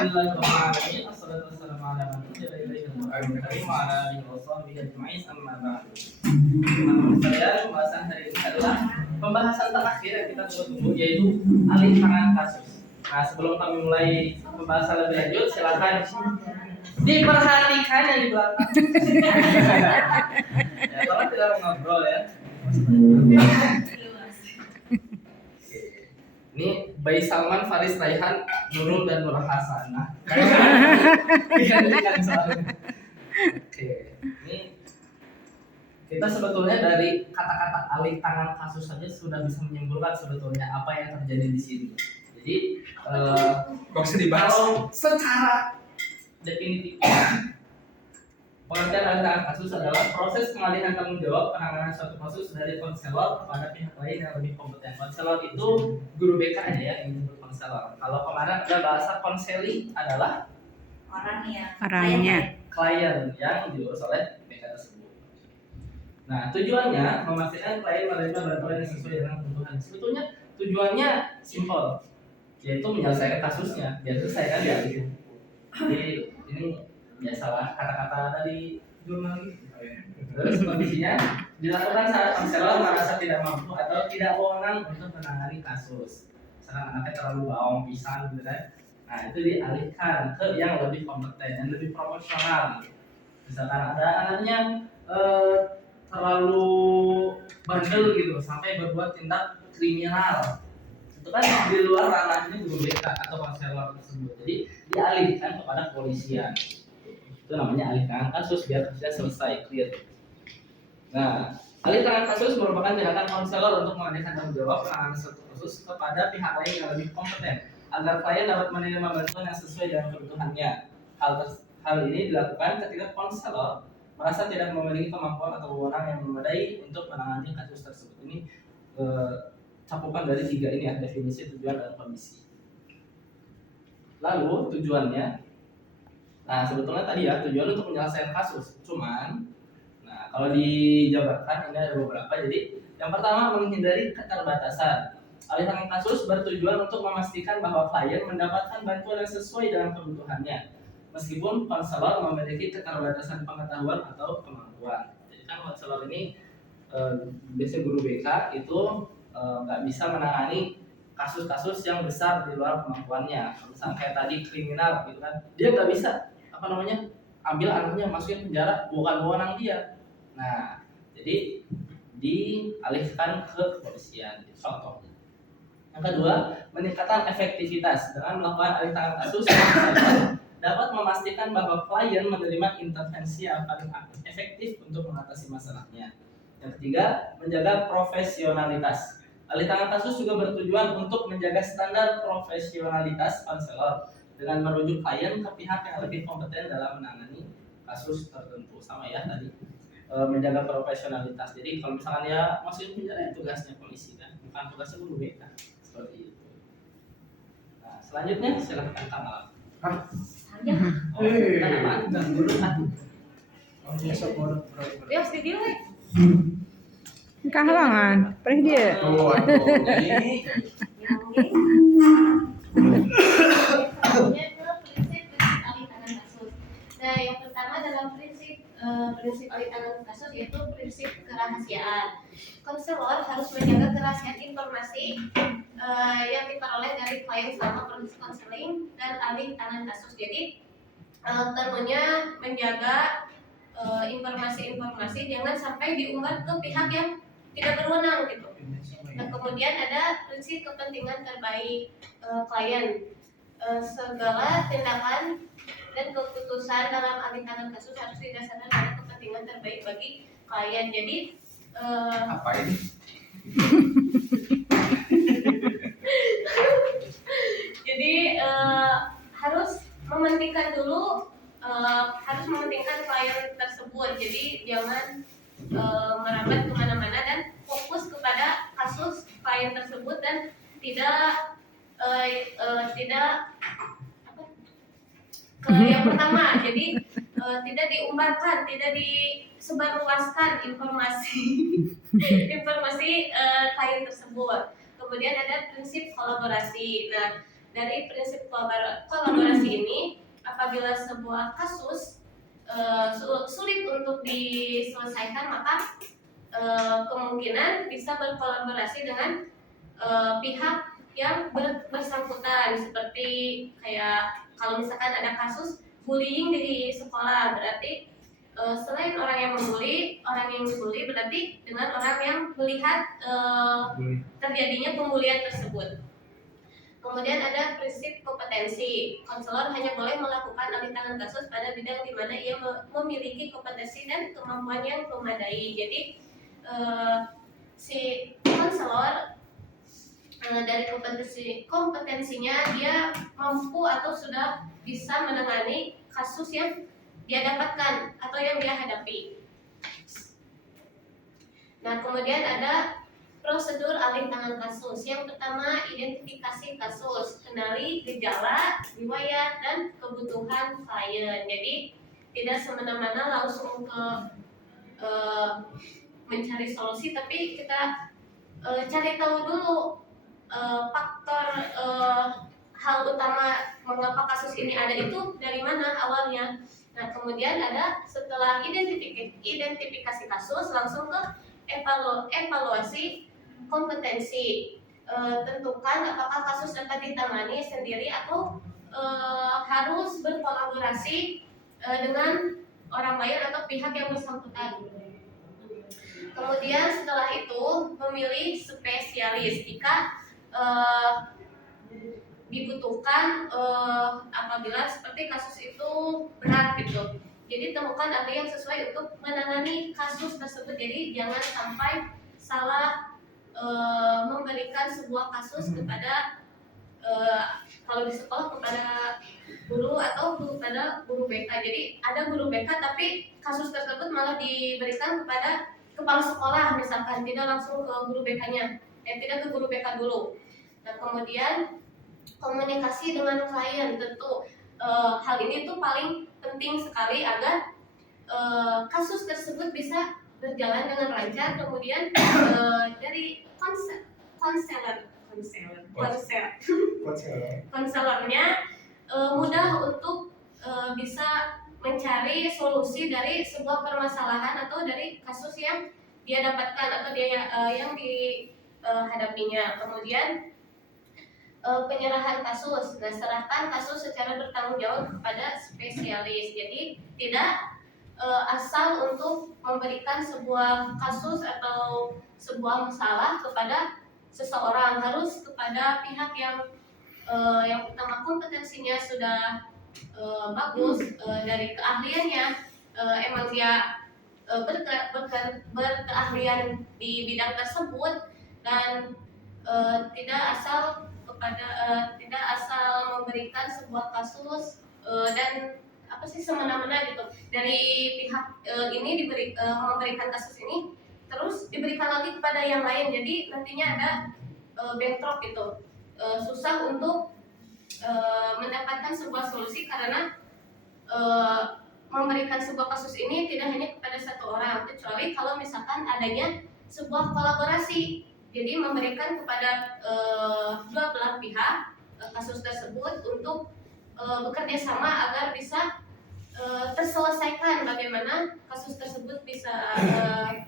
Alhamdulillahirobbilalamin. Assalatu wassalamu ala man ursila ilaihi al-Qur'anul karim wa ala alihi wa sahbihi ajma'in. Amma ba'du. Teman-teman sekalian, pembahasan hari ini adalah pembahasan terakhir yang kita tunggu, yaitu alih tangan kasus. Nah, sebelum kami mulai pembahasan lebih lanjut, silakan diperhatikan yang di belakang. Ya, tolong tidak mengobrol ya. Ini Bayi Salman, Faris Raihan, Nurul dan Nur Hasanah. Oke, ini kita sebetulnya dari kata-kata alih tangan kasus saja sudah bisa menyimpulkan sebetulnya apa yang terjadi di sini. Jadi, kalau secara definitif, pengertian alih tangan kasus adalah proses pengalihan tanggung jawab penanganan suatu kasus dari konselor kepada pihak lain yang lebih kompeten. Konselor itu guru BK ya, yang disebut konselor. Kalau kemarin ada bahasa konseli adalah orangnya klien yang diurus oleh BK tersebut. Nah, tujuannya memastikan klien menerima bantuan yang sesuai dengan kebutuhan. Sebetulnya tujuannya simpel, yaitu menyelesaikan kasusnya biar selesai kan dialih. Jadi ini biasalah kata-kata dari jurnal gitu. Terus kondisinya dilakukan saat konselor merasa tidak mampu atau tidak wewenang untuk menangani kasus. Misalkan anaknya terlalu bawang pisang gitu kan. Nah, itu dialihkan ke yang lebih kompeten dan lebih profesional. Misalkan ada anaknya terlalu bandel gitu sampai berbuat tindak kriminal. Itu kan di luar ranahnya guru BK atau konselor tersebut. Jadi dialihkan kepada kepolisian. Itu namanya alih tangan kasus biar kasusnya selesai, clear. Nah, alih tangan kasus merupakan tindakan konselor untuk mengalihkan tanggung jawab penanganan suatu kasus kepada pihak lain yang lebih kompeten agar klien dapat menerima bantuan yang sesuai dengan kebutuhannya. Hal ini dilakukan ketika konselor merasa tidak memiliki kemampuan atau wewenang yang memadai untuk menangani kasus tersebut. Ini cakupan dari 3 ini ya, definisi, tujuan, dan kondisi. Lalu tujuannya, nah sebetulnya tadi ya tujuan untuk menyelesaikan kasus. Cuman, nah kalau dijabarkan ini ada beberapa. Jadi yang pertama menghindari keterbatasan. Alih tangan kasus bertujuan untuk memastikan bahwa klien mendapatkan bantuan yang sesuai dengan kebutuhannya, meskipun konselor memiliki keterbatasan pengetahuan atau kemampuan. Jadi kan konselor ini biasanya guru BK itu nggak bisa menangani kasus-kasus yang besar di luar kemampuannya. Misalnya kayak tadi kriminal gitu kan, dia nggak bisa ambil anaknya masukin penjara, bukan wewenang dia. Nah, jadi dialihkan ke kepolisian. Contohnya. Yang kedua, meningkatkan efektivitas. Dengan melakukan alih tangan kasus, dapat memastikan bahwa klien menerima intervensi yang paling efektif untuk mengatasi masalahnya. Yang ketiga, menjaga profesionalitas. Alih tangan kasus juga bertujuan untuk menjaga standar profesionalitas konselor dengan merujuk klien ke pihak yang lebih kompeten dalam menangani kasus tertentu. Sama ya tadi, menjaga profesionalitas. Jadi kalau misalkan ya masukin penjara, tugasnya polisi kan, bukan tugasnya guru BK. Seperti itu. Nah, selanjutnya silakan Kamal. Dan guru kan. Ya, video kahalangan perih dia Nah, yang pertama dalam prinsip alih tangan kasus yaitu prinsip kerahasiaan. Konselor harus menjaga kerahasiaan informasi yang diperoleh dari klien selama proses konseling dan alih tangan kasus. Jadi tentunya menjaga informasi-informasi jangan sampai diumbar ke pihak yang tidak berwenang gitu. Dan kemudian ada prinsip kepentingan terbaik klien. Segala tindakan dan keputusan dalam alih tangan kasus harus didasarkan pada kepentingan terbaik bagi klien. Jadi apa ini? Jadi harus mementingkan dulu, harus mementingkan klien tersebut. Jadi jangan merambat kemana-mana dan fokus kepada kasus klien tersebut dan tidak ke yang pertama. Jadi tidak diumbarkan, tidak disebarluaskan informasi klien tersebut. Kemudian ada prinsip kolaborasi. Nah, dari prinsip kolaborasi ini, apabila sebuah kasus sulit untuk diselesaikan, maka kemungkinan bisa berkolaborasi dengan pihak yang bersangkutan, seperti kayak kalau misalkan ada kasus bullying di sekolah, berarti selain orang yang membuli, orang yang dibully berarti dengan orang yang melihat terjadinya pembulian tersebut. Kemudian ada prinsip kompetensi. Konselor hanya boleh melakukan alih tangan kasus pada bidang di mana ia memiliki kompetensi dan kemampuan yang memadai. Jadi si konselor dari kompetensinya dia mampu atau sudah bisa menangani kasus yang dia dapatkan atau yang dia hadapi. Nah, kemudian ada prosedur alih tangan kasus. Yang pertama, identifikasi kasus, kenali gejala, riwayat, dan kebutuhan klien. Jadi tidak semena-mena langsung ke mencari solusi, tapi kita cari tahu dulu faktor hal utama mengapa kasus ini ada itu dari mana awalnya. Nah, kemudian ada setelah identifikasi kasus, langsung ke evaluasi kompetensi. Tentukan apakah kasus dapat ditangani sendiri atau harus berkolaborasi dengan orang lain atau pihak yang bersangkutan. Kemudian setelah itu memilih spesialis jika dibutuhkan apabila seperti kasus itu berat gitu. Jadi temukan ahli yang sesuai untuk menangani kasus tersebut. Jadi jangan sampai salah memberikan sebuah kasus kepada kalau di sekolah kepada guru atau kepada guru BK. Jadi ada guru BK tapi kasus tersebut malah diberikan kepada kepala sekolah misalkan, tidak langsung ke guru BK-nya. Tidak ke guru BK dulu. Nah, kemudian komunikasi dengan klien, tentu hal ini tuh paling penting sekali agar kasus tersebut bisa berjalan dengan lancar. Kemudian dari konselornya mudah untuk bisa mencari solusi dari sebuah permasalahan atau dari kasus yang dia dapatkan atau dia yang dihadapinya. Kemudian penyerahan kasus. Nah, serahkan kasus secara bertanggung jawab kepada spesialis. Jadi tidak asal untuk memberikan sebuah kasus atau sebuah masalah kepada seseorang, harus kepada pihak yang pertama kompetensinya sudah bagus, dari keahliannya emang dia berkeahlian di bidang tersebut, dan tidak asal memberikan sebuah kasus dan apa sih semena-mena gitu. Dari pihak ini memberikan kasus ini terus diberikan lagi kepada yang lain, jadi nantinya ada bentrok gitu, susah untuk mendapatkan sebuah solusi karena memberikan sebuah kasus ini tidak hanya kepada satu orang, kecuali kalau misalkan adanya sebuah kolaborasi. Jadi memberikan kepada dua belah pihak kasus tersebut untuk bekerja sama agar bisa terselesaikan, bagaimana kasus tersebut bisa